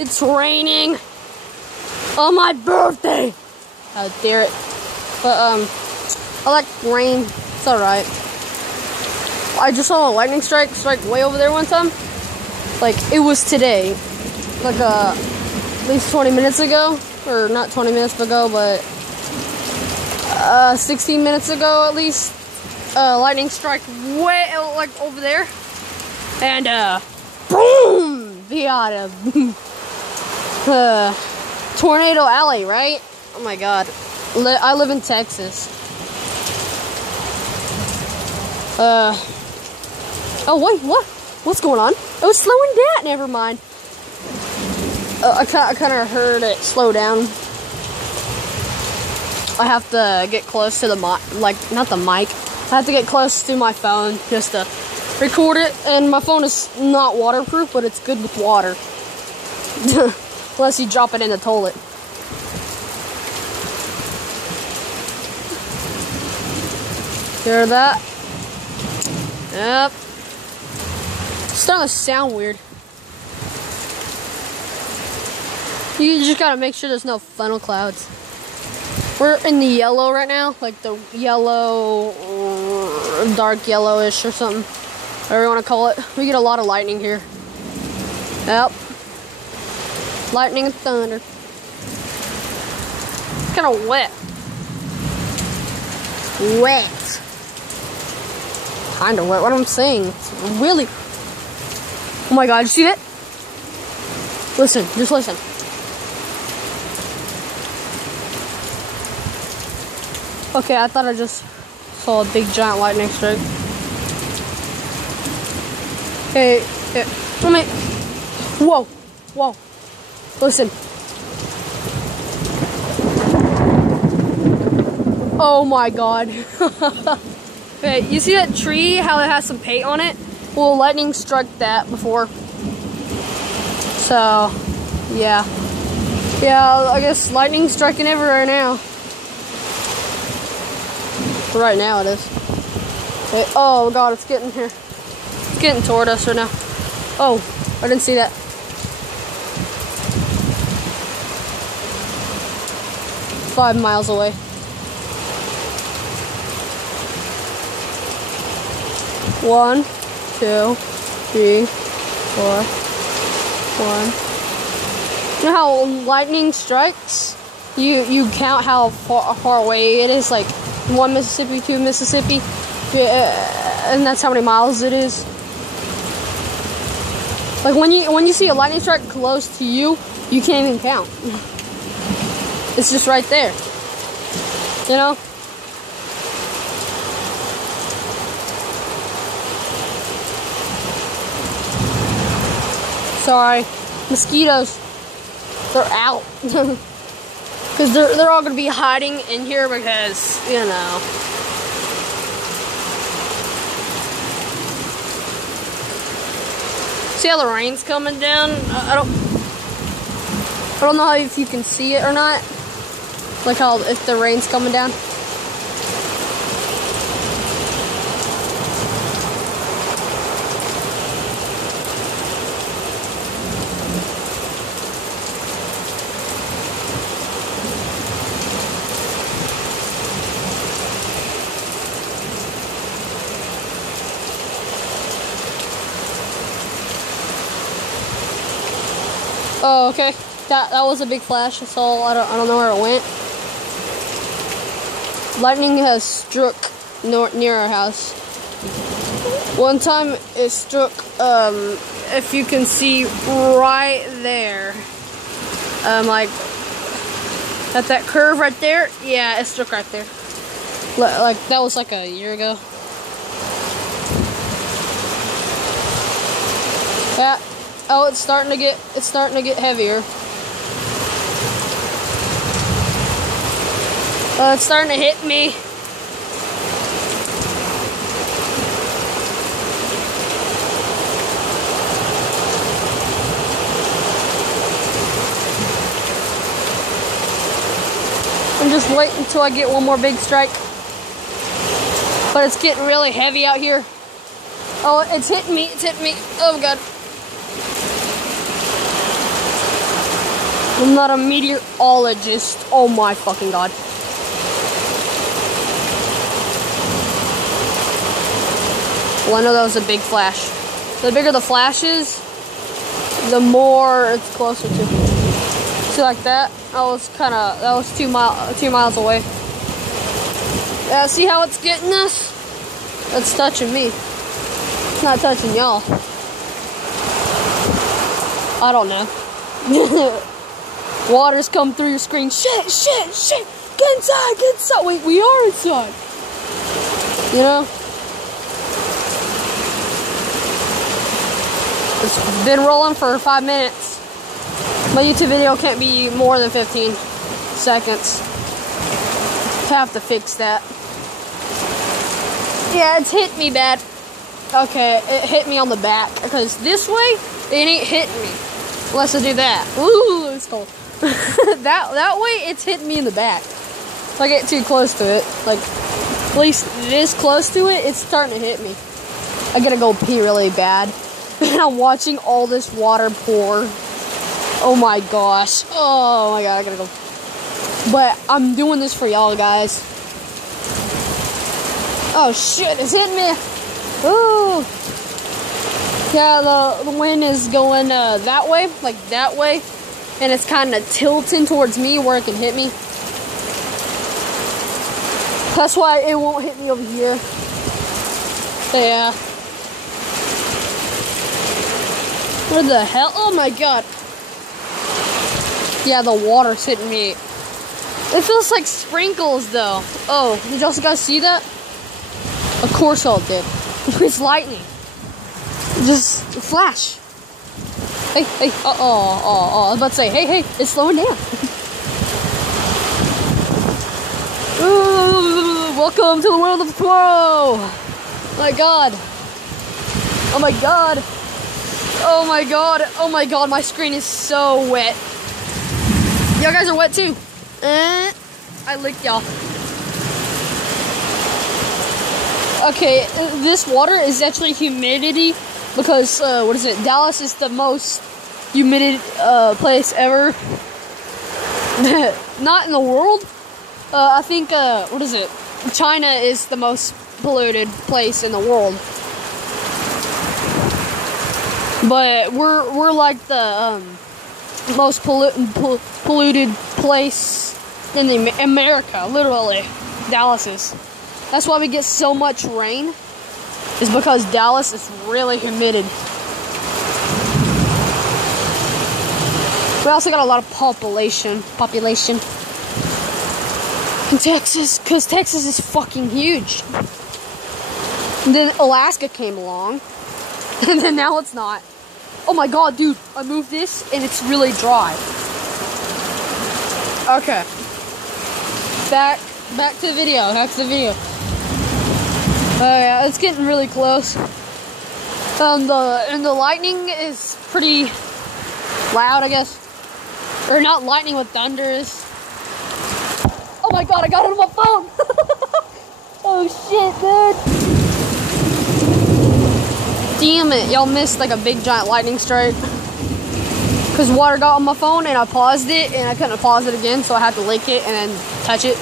It's raining on my birthday. How dare it. But, I like rain. It's alright. I just saw a lightning strike way over there one time. Like, it was today. Like, at least 20 minutes ago. Or not 20 minutes ago, but 16 minutes ago at least. Lightning strike way, like, over there. And, boom! We got a tornado alley, right? Oh my god. I live in Texas. Oh wait, what? What's going on? Oh, it's slowing down. Never mind. I kind of heard it slow down. I have to get close to the mic, like, not the mic. I have to get close to my phone just to record it. And my phone is not waterproof, but it's good with water. Unless you drop it in the toilet. Hear that? Yep. It's starting to sound weird. You just gotta make sure there's no funnel clouds. We're in the yellow right now, like the yellow, dark yellowish or something, whatever you want to call it. We get a lot of lightning here. Yep. Lightning and thunder. It's kind of wet. Wet. Kind of wet. What I'm saying. It's really. Oh my god, you see that? Listen, just listen. Okay, I thought I just saw a big giant lightning strike. Hey, come here. Whoa, whoa. Listen. Oh my god. Okay, you see that tree, how it has some paint on it? Well, lightning struck that before. So, yeah. Yeah, I guess lightning striking everywhere now. Right now it is. Okay. Oh god, it's getting here. It's getting toward us right now. Oh, I didn't see that. It's 5 miles away. One, two, three, four, one. You know how lightning strikes? You count how far away it is, like 1 Mississippi, 2 Mississippi, and that's how many miles it is. Like when you see a lightning strike close to you, you can't even count. It's just right there. You know? Sorry, mosquitoes. They're out. Because they're all going to be hiding in here because, you know. See how the rain's coming down? I don't know if you can see it or not. Like how if the rain's coming down. Oh, okay. That was a big flash. I saw. I don't know where it went. Lightning has struck near our house. One time it struck. If you can see right there, like at that curve right there. Yeah, it struck right there. Like that was like a year ago. Yeah. Oh, it's starting to get heavier. It's starting to hit me. I'm just waiting until I get one more big strike. But it's getting really heavy out here. Oh, it's hitting me. It's hitting me. Oh, God. I'm not a meteorologist. Oh my fucking god. Well, I know that was a big flash. The bigger the flash is, the more it's closer to. See, like that? That was 2 miles away. Yeah, see how it's getting us? It's touching me. It's not touching y'all. I don't know. Water's come through your screen. Shit. Get inside. Wait, we are inside. You know? It's been rolling for 5 minutes. My YouTube video can't be more than 15 seconds. Have to fix that. Yeah, it's hit me bad. Okay, it hit me on the back. Because this way, it ain't hitting me. Unless I do that. Ooh, it's cold. that way, it's hitting me in the back. If I get too close to it, like, at least this close to it, it's starting to hit me. I gotta go pee really bad. And I'm watching all this water pour. Oh my gosh. Oh my god, I gotta go. But I'm doing this for y'all guys. Oh shit, it's hitting me. Ooh. Yeah, the wind is going that way, like that way. And it's kind of tilting towards me where it can hit me. That's why it won't hit me over here. So yeah. What the hell? Oh my god. Yeah, the water's hitting me. It feels like sprinkles though. Oh, did y'all guys see that? Of course y'all did. It's lightning. Just a flash. Hey, I was about to say, hey, it's slowing down. Ooh, welcome to the world of tomorrow. My god. Oh my god. Oh my god. Oh my god, my screen is so wet. Y'all guys are wet too. I licked y'all. Okay, this water is actually humidity because, what is it? Dallas is the most humid place ever. Not in the world. I think, what is it? China is the most polluted place in the world. But we're like the most polluted place in America, literally. Dallas is. That's why we get so much rain, is because Dallas is really humid. We also got a lot of population in Texas, because Texas is fucking huge. And then Alaska came along, and then now it's not. Oh my god, dude, I moved this, and it's really dry. Okay. Back to the video, Oh yeah, it's getting really close. And the lightning is pretty loud, I guess. Or not lightning, with thunder is. Oh my god, I got it on my phone! Oh shit, dude. Damn it, y'all missed like a big giant lightning strike. Because water got on my phone and I paused it and I couldn't pause it again, so I had to lick it and then touch it.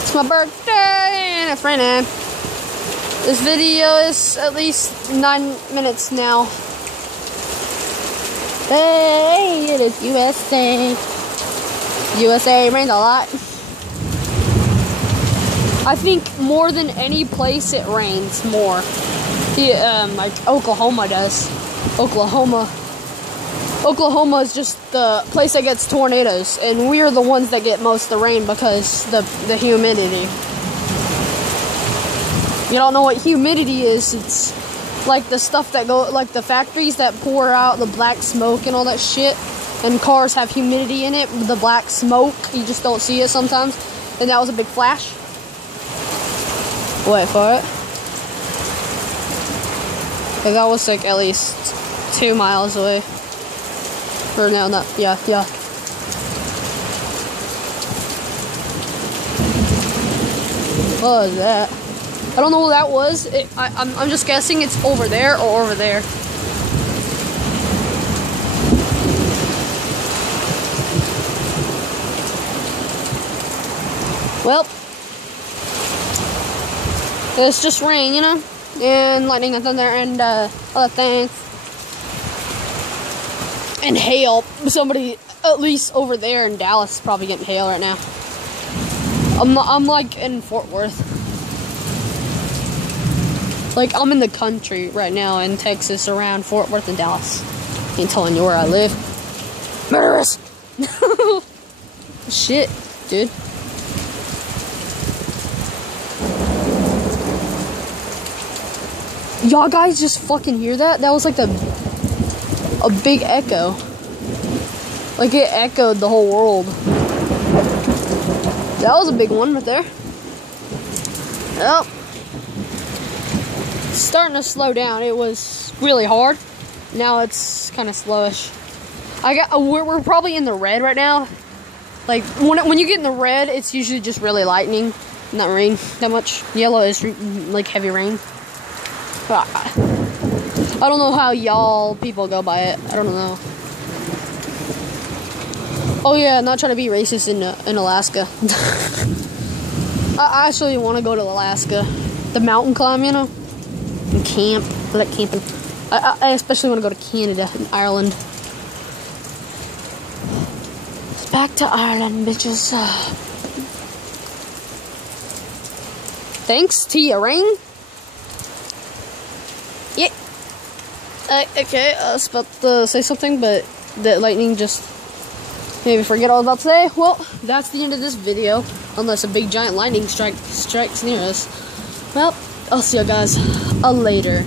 It's my birthday and a friend. This video is at least 9 minutes now. Hey, it is USA. USA rains a lot. I think more than any place it rains more. Yeah, like Oklahoma does. Oklahoma is just the place that gets tornadoes, and we're the ones that get most of the rain because the humidity. You don't know what humidity is? It's like the stuff that go, like the factories that pour out the black smoke and all that shit. And cars have humidity in it, the black smoke. You just don't see it sometimes. And that was a big flash. Wait for it. Okay, that was like at least 2 miles away. Or no, not, yeah. What was that? I don't know what that was. I'm just guessing it's over there or over there. Well, it's just rain, you know, and lightning and thunder and other things, and hail. Somebody, at least over there in Dallas, is probably getting hail right now. I'm like in Fort Worth. Like, I'm in the country right now in Texas, around Fort Worth and Dallas. Ain't telling you where I live. Murderous! Shit, dude. Y'all guys just fucking hear that? That was like a big echo. Like, it echoed the whole world. That was a big one right there. Yep. It's starting to slow down. It was really hard. Now it's kind of slowish. We're probably in the red right now. Like, when you get in the red, it's usually just really lightning, not rain that much. Yellow is like heavy rain. But I don't know how y'all people go by it. I don't know. Oh yeah, not trying to be racist in Alaska. I actually want to go to Alaska. The mountain climb, you know? And camp. I like camping. I especially want to go to Canada and Ireland. Back to Ireland, bitches. Thanks, Tia Ring. Yeah. Okay, I was about to say something, but the lightning just maybe forget all I was about to say. Well, that's the end of this video, unless a big giant lightning strikes near us. Well, I'll see you guys later.